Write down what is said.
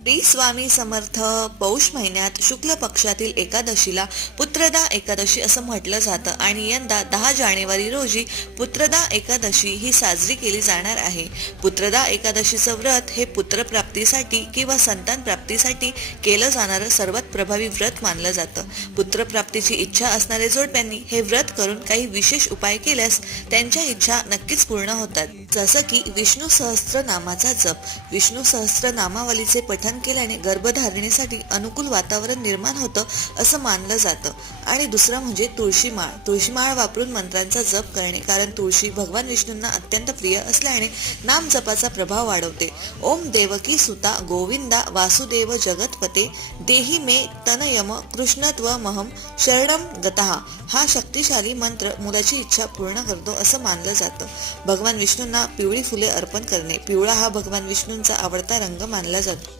श्री स्वामी समर्थ. पौष महिन्यात शुक्ल पक्षातील एकादशीला पुत्रदा एकादशी असं म्हटलं जातं आणि यंदा 10 जानेवारी रोजी पुत्रदा एकादशी ही साजरी केली जाणार आहे. पुत्रदा एकादशीचं व्रत हे पुत्रप्राप्तीसाठी किंवा संतान प्राप्तीसाठी केलं जाणारं सर्वात प्रभावी व्रत मानलं जातं. पुत्रप्राप्तीची इच्छा असणाऱ्या जोडप्यांनी हे व्रत करून काही विशेष उपाय केल्यास त्यांच्या इच्छा नक्कीच पूर्ण होतात. जसं की विष्णू सहस्त्र नामाचा जप. विष्णू सहस्त्र नामावलीचे पठण केल्याने गर्भधारणेसाठी अनुकूल वातावरण निर्माण होतं असं मानलं जातं. आणि दुसरं म्हणजे तुळशीमाळ. तुळशीमाळ वापरून मंत्रांचा जप करणे, कारण तुळशी भगवान विष्णूंना अत्यंत प्रिय असल्याने नाम जपाचा प्रभाव वाढवते. ओम देवकी सुता गोविंदा वासुदेव जगतपते देही मे तनयम कृष्णत्वमहम शरणम गतः हा शक्तिशाली मंत्र मुलाची इच्छा पूर्ण करतो असं मानलं जातं. भगवान विष्णूंना पिवळी फुले अर्पण करणे. पिवळा हा भगवान विष्णूंचा आवडता रंग मानला जातो.